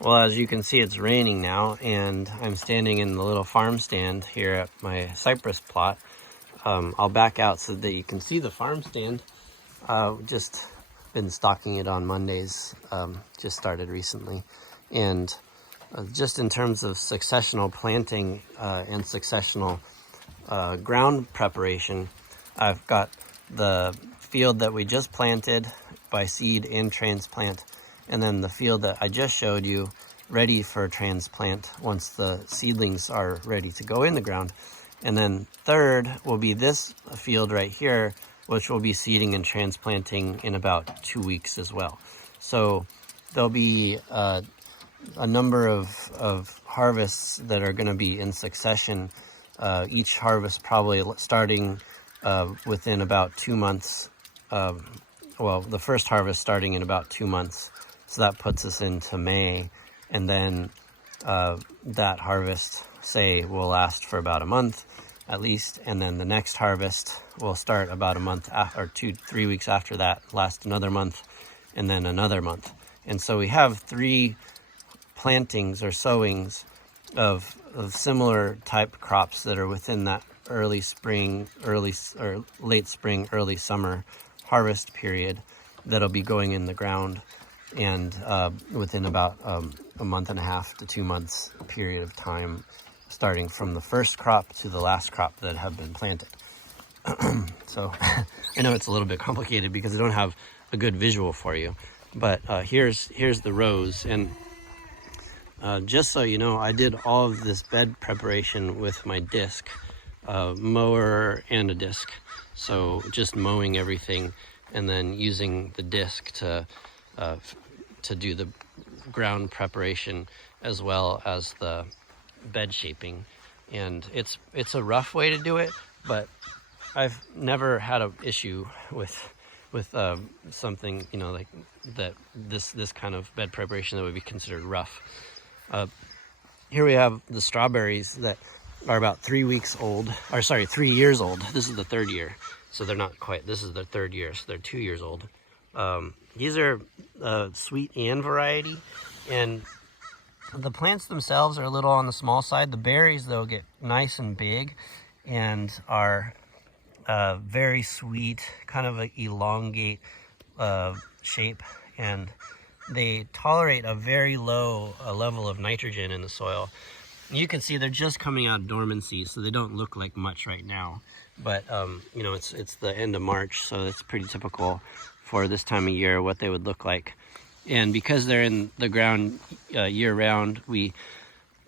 Well, as you can see, it's raining now, and I'm standing in the little farm stand here at my cypress plot. I'll back out so that you can see the farm stand. Just been stocking it on Mondays, just started recently. And just in terms of successional planting and successional ground preparation, I've got the field that we just planted by seed and transplant, and then the field that I just showed you ready for transplant once the seedlings are ready to go in the ground. And then third will be this field right here, which will be seeding and transplanting in about 2 weeks as well. So there'll be a number of harvests that are going to be in succession, each harvest probably starting within about 2 months. Well, the first harvest starting in about 2 months. So that puts us into May. And then that harvest, say, will last for about a month at least. And then the next harvest will start about a month or 2-3 weeks after that, last another month, and then another month. And so we have 3 plantings or sowings of similar type crops that are within that early spring, or late spring, early summer harvest period that'll be going in the ground, and within about a month and a half to 2 months period of time, starting from the first crop to the last crop that have been planted. So I know it's a little bit complicated because I don't have a good visual for you, but here's the rows. And just so you know, I did all of this bed preparation with my disc, mower and a disc. So just mowing everything and then using the disc to do the ground preparation as well as the bed shaping. And it's a rough way to do it, but I've never had an issue with something, you know, like that, this kind of bed preparation that would be considered rough. Here we have the strawberries that are about 3 weeks old, or sorry, 3 years old. This is the 3rd year, so they're not quite, this is their 3rd year, so they're 2 years old. These are sweet Ann variety, and the plants themselves are a little on the small side. The berries, though, get nice and big and are very sweet, kind of an elongate shape, and they tolerate a very low level of nitrogen in the soil. You can see they're just coming out of dormancy, so they don't look like much right now. But you know, it's the end of March, so it's pretty typical for this time of year what they would look like. And because they're in the ground year-round, we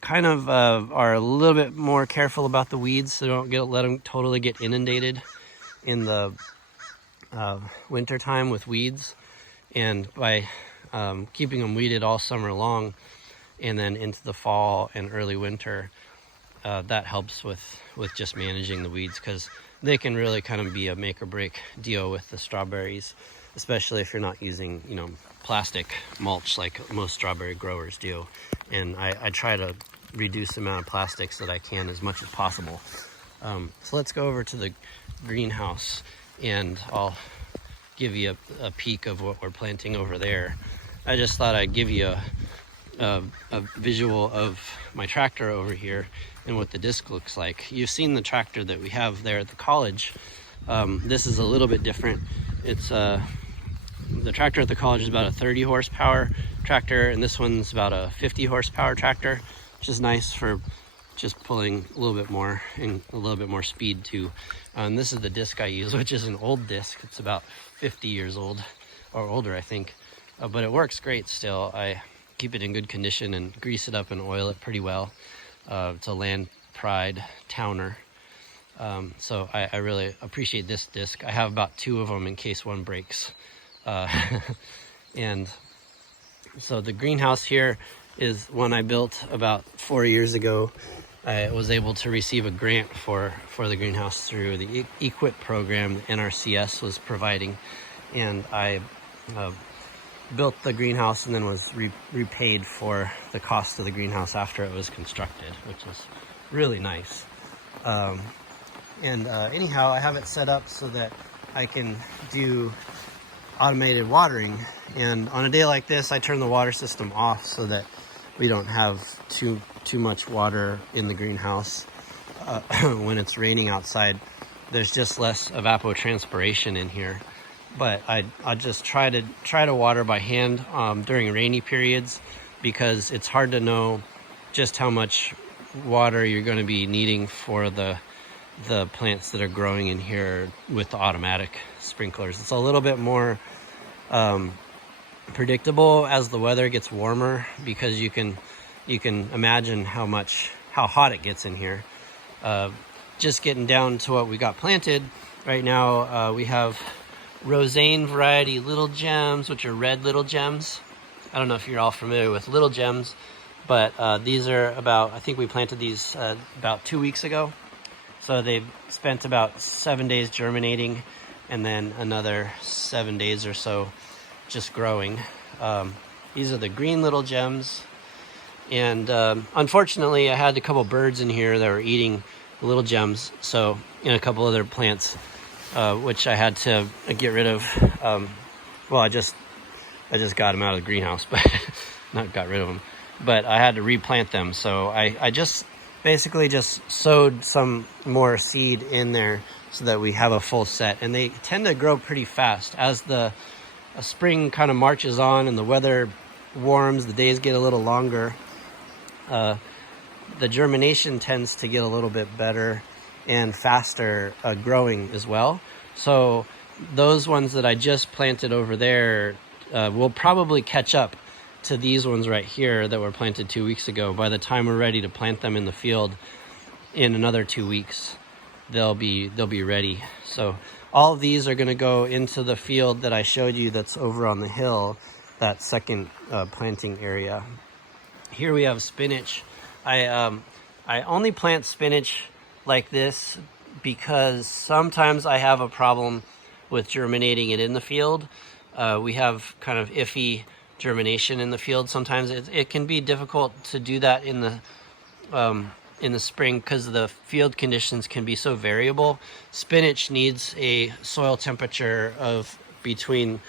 kind of are a little bit more careful about the weeds, so don't let them totally get inundated in the winter time with weeds. And by keeping them weeded all summer long, and then into the fall and early winter, that helps with just managing the weeds, because they can really kind of be a make or break deal with the strawberries, especially if you're not using, you know, plastic mulch like most strawberry growers do. And I try to reduce the amount of plastics that I can as much as possible. So let's go over to the greenhouse, and I'll give you a peek of what we're planting over there. I just thought I'd give you a visual of my tractor over here and what the disc looks like. You've seen the tractor that we have there at the college. This is a little bit different. It's the tractor at the college is about a 30 horsepower tractor, and this one's about a 50 horsepower tractor, which is nice for just pulling a little bit more and a little bit more speed too. And this is the disc I use, which is an old disc. It's about 50 years old or older, I think, but it works great still. I keep it in good condition and grease it up and oil it pretty well. It's a Land Pride Towner. So I really appreciate this disc. I have about 2 of them in case one breaks. And so the greenhouse here is one I built about 4 years ago. I was able to receive a grant for the greenhouse through the EQIP program that NRCS was providing, and I built the greenhouse and then was repaid for the cost of the greenhouse after it was constructed, which is really nice. Anyhow, I have it set up so that I can do automated watering, and on a day like this I turn the water system off so that we don't have too much water in the greenhouse. When it's raining outside, there's just less evapotranspiration in here. But I just try to water by hand during rainy periods, because it's hard to know just how much water you're going to be needing for the plants that are growing in here with the automatic sprinklers. It's a little bit more predictable as the weather gets warmer, because you can imagine how hot it gets in here. Just getting down to what we got planted right now, we have Roseanne variety Little Gems, which are red little gems. I don't know if you're all familiar with little gems, but these are I think we planted these about 2 weeks ago. So they've spent about 7 days germinating, and then another 7 days or so just growing. These are the green little gems. And unfortunately, I had a couple birds in here that were eating the little gems. So, and a couple other plants, which I had to get rid of. Well, I just got them out of the greenhouse, but not got rid of them. But I had to replant them. So I just basically just sowed some more seed in there so that we have a full set. And they tend to grow pretty fast as the spring kind of marches on and the weather warms, the days get a little longer. The germination tends to get a little bit better and faster growing as well. So those ones that I just planted over there will probably catch up to these ones right here that were planted 2 weeks ago. By the time we're ready to plant them in the field in another 2 weeks, they'll be ready. So all of these are going to go into the field that I showed you that's over on the hill, that second planting area. Here we have spinach. I only plant spinach like this because sometimes I have a problem with germinating it in the field. We have kind of iffy germination in the field. Sometimes it can be difficult to do that in the spring because the field conditions can be so variable. Spinach needs a soil temperature of between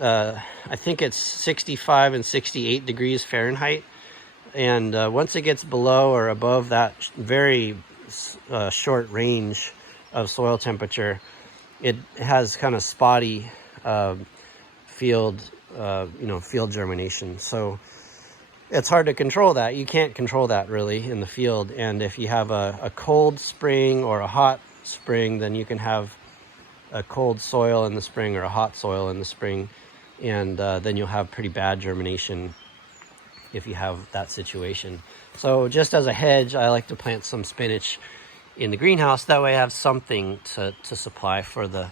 I think it's 65 and 68 degrees Fahrenheit. And once it gets below or above that very short range of soil temperature, it has kind of spotty field germination. So it's hard to control that. You can't control that really in the field. And if you have a cold spring or a hot spring, then you can have a cold soil in the spring or a hot soil in the spring. And then you'll have pretty bad germination if you have that situation. So just as a hedge, I like to plant some spinach in the greenhouse. That way I have something to supply for the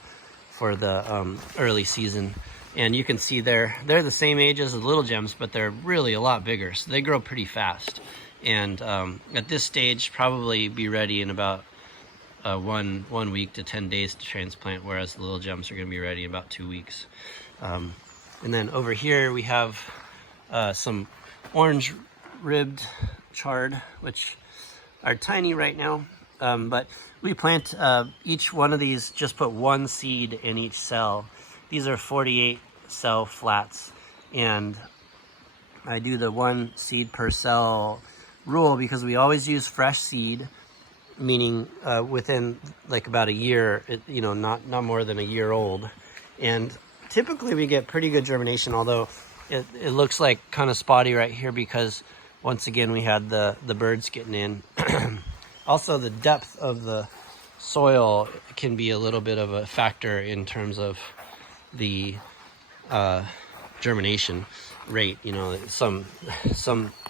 early season. And you can see they're the same age as the little gems, but they're really a lot bigger. So they grow pretty fast. And at this stage, probably be ready in about 1 week to 10 days to transplant, whereas the little gems are going to be ready in about 2 weeks. And then over here we have some orange ribbed chard, which are tiny right now. But we plant each one of these, just put one seed in each cell. These are 48 cell flats, and I do the one seed per cell rule because we always use fresh seed, meaning within like about a year, not more than a year old. And typically we get pretty good germination, although it looks like kind of spotty right here because once again we had the birds getting in. Also, the depth of the soil can be a little bit of a factor in terms of the germination rate. Some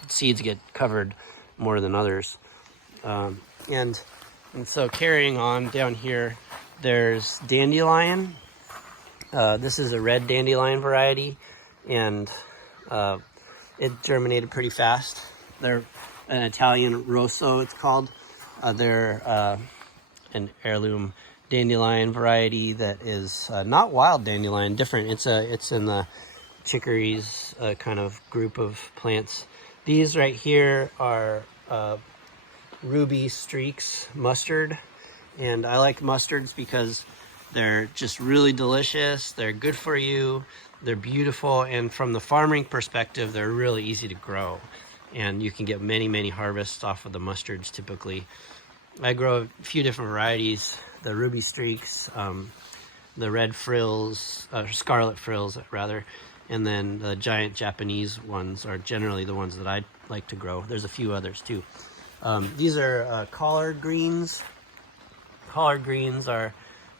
seeds get covered more than others. And so carrying on down here, there's dandelion. This is a red dandelion variety, and it germinated pretty fast. They're an Italian rosso, it's called. They're an heirloom dandelion variety that is not wild dandelion, different. It's in the chicories kind of group of plants. These right here are ruby streaks mustard, and I like mustards because they're just really delicious. They're good for you. They're beautiful, and from the farming perspective, they're really easy to grow. and you can get many harvests off of the mustards typically. I grow a few different varieties, the ruby streaks, the red frills, scarlet frills rather, and then the giant Japanese ones are generally the ones that I like to grow. There's a few others too. These are collard greens. Collard greens are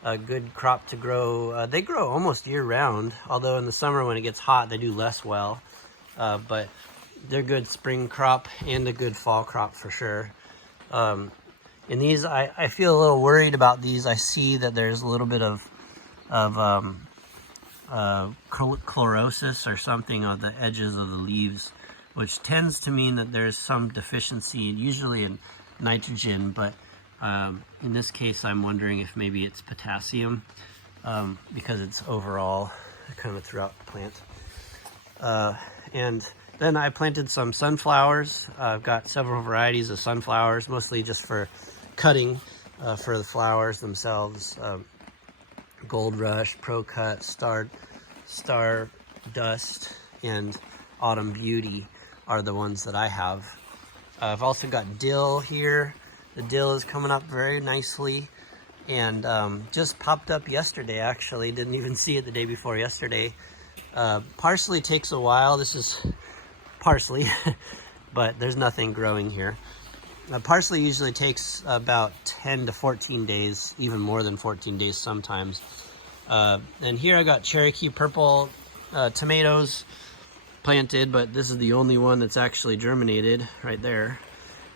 a good crop to grow. They grow almost year round, although in the summer when it gets hot they do less well, but they're good spring crop and a good fall crop for sure. And these, I feel a little worried about these. I see that there's a little bit of chlorosis or something on the edges of the leaves, which tends to mean that there's some deficiency, usually in nitrogen, but in this case I'm wondering if maybe it's potassium, because it's overall kind of throughout the plant. And then I planted some sunflowers. I've got several varieties of sunflowers, mostly just for cutting for the flowers themselves. Gold Rush, Pro Cut, Star Dust, and Autumn Beauty are the ones that I have. I've also got dill here. The dill is coming up very nicely, and just popped up yesterday actually. Didn't even see it the day before yesterday. Parsley takes a while. This is parsley, but there's nothing growing here. Parsley usually takes about 10 to 14 days, even more than 14 days sometimes. And here I got Cherokee purple tomatoes planted, but this is the only one that's actually germinated right there.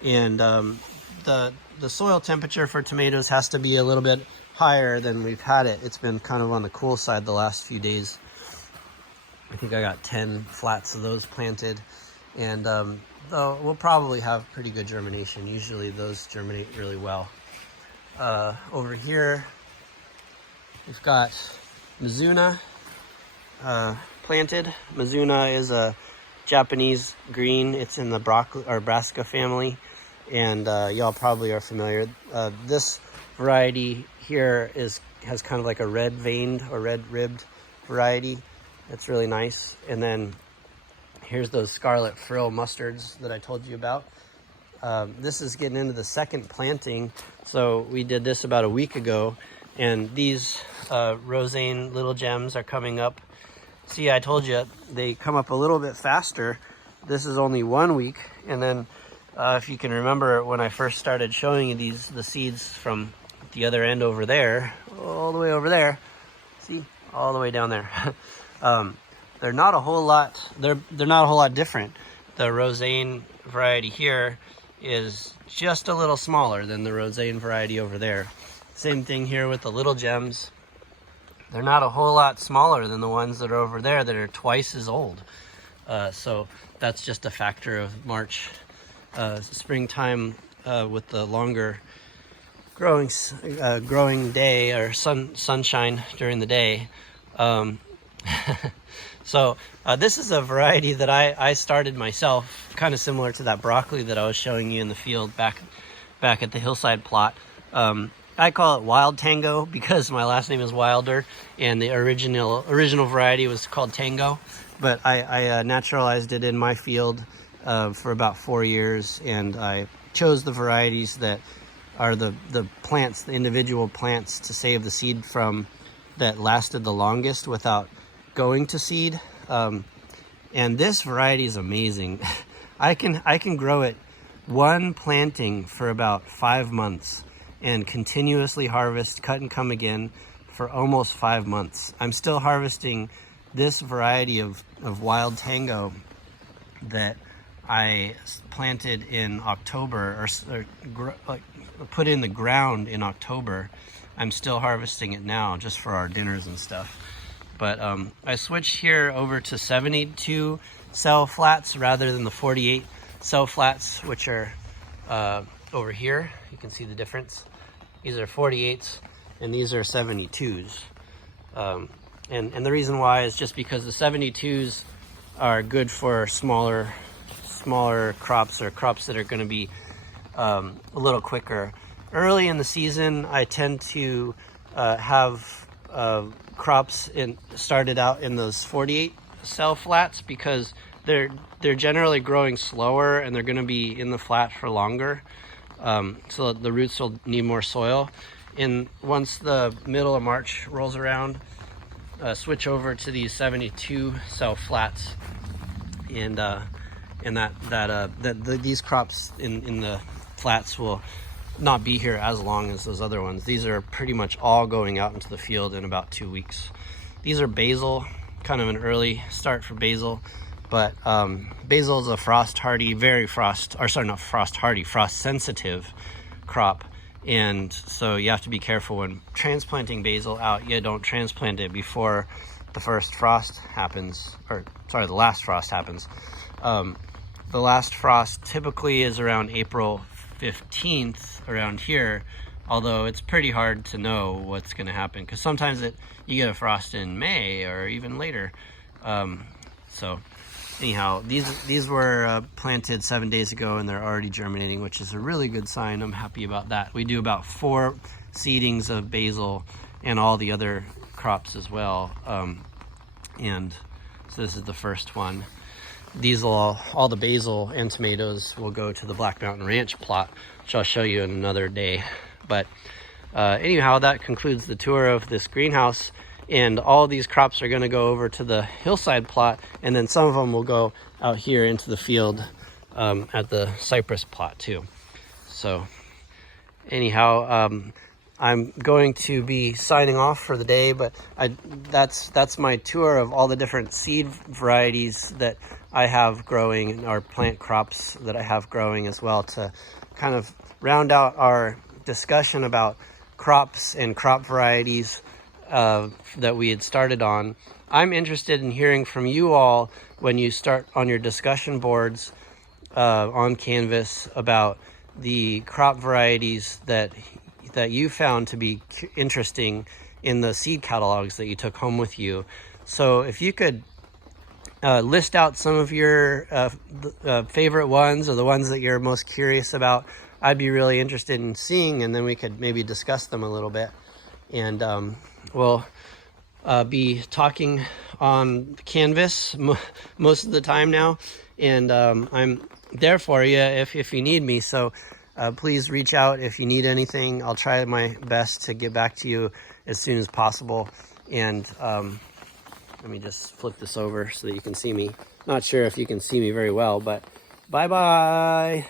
And the soil temperature for tomatoes has to be a little bit higher than we've had it. It's been kind of on the cool side the last few days. I think I got 10 flats of those planted, and though we'll probably have pretty good germination. Usually those germinate really well. Over here we've got Mizuna planted. Mizuna is a Japanese green. It's in the broccoli or brassica family, and y'all probably are familiar. This variety here has kind of like a red veined or red ribbed variety. It's really nice. And then here's those scarlet frill mustards that I told you about. This is getting into the second planting. So we did this about a week ago, and these roseane little gems are coming up. See, I told you they come up a little bit faster. This is only 1 week. And then if you can remember when I first started showing you the seeds from the other end over there, all the way over there, see, all the way down there. They're not a whole lot. They're not a whole lot different. The roseane variety here is just a little smaller than the roseane variety over there. Same thing here with the little gems. They're not a whole lot smaller than the ones that are over there that are twice as old. So that's just a factor of March, springtime, with the longer growing day or sunshine during the day. So this is a variety that I started myself, kind of similar to that broccoli that I was showing you in the field back at the hillside plot. I call it Wild Tango because my last name is Wilder, and the original variety was called Tango. But I naturalized it in my field for about 4 years, and I chose the varieties that are the plants, the individual plants to save the seed from, that lasted the longest without going to seed. And this variety is amazing. I can grow it one planting for about 5 months and continuously harvest, cut and come again for almost 5 months. I'm still harvesting this variety of Wild Tango that I planted in October, or put in the ground in October. I'm still harvesting it now just for our dinners and stuff. But I switched here over to 72 cell flats rather than the 48 cell flats, which are over here. You can see the difference. These are 48s and these are 72s. And the reason why is just because the 72s are good for smaller crops, or crops that are going to be a little quicker. Early in the season, I tend to have crops started out in those 48 cell flats because they're generally growing slower, and they're going to be in the flat for longer, so the roots will need more soil. And once the middle of March rolls around, switch over to these 72 cell flats, and these crops in the flats will not be here as long as those other ones. These are pretty much all going out into the field in about 2 weeks. These are basil, kind of an early start for basil, but basil is a frost hardy, frost sensitive crop. And so you have to be careful when transplanting basil out. You don't transplant it before the first frost happens, or sorry, the last frost happens. The last frost typically is around April 15th around here, although it's pretty hard to know what's going to happen, because sometimes you get a frost in May or even later. So anyhow, these were planted 7 days ago, and they're already germinating, which is a really good sign. I'm happy about that. We do about 4 seedings of basil and all the other crops as well. And so this is the first one. These will all the basil and tomatoes will go to the Black Mountain Ranch plot, which I'll show you in another day. But anyhow, that concludes the tour of this greenhouse. And all these crops are going to go over to the hillside plot, and then some of them will go out here into the field at the cypress plot too. So anyhow, I'm going to be signing off for the day, but that's my tour of all the different seed varieties that I have growing, or plant crops that I have growing as well, to kind of round out our discussion about crops and crop varieties that we had started on. I'm interested in hearing from you all when you start on your discussion boards on Canvas about the crop varieties that you found to be interesting in the seed catalogs that you took home with you. So if you could list out some of your favorite ones, or the ones that you're most curious about, I'd be really interested in seeing, and then we could maybe discuss them a little bit. And we'll be talking on Canvas most of the time now, and I'm there for you if you need me. So please reach out if you need anything. I'll try my best to get back to you as soon as possible. And let me just flip this over so that you can see me. Not sure if you can see me very well, but bye-bye.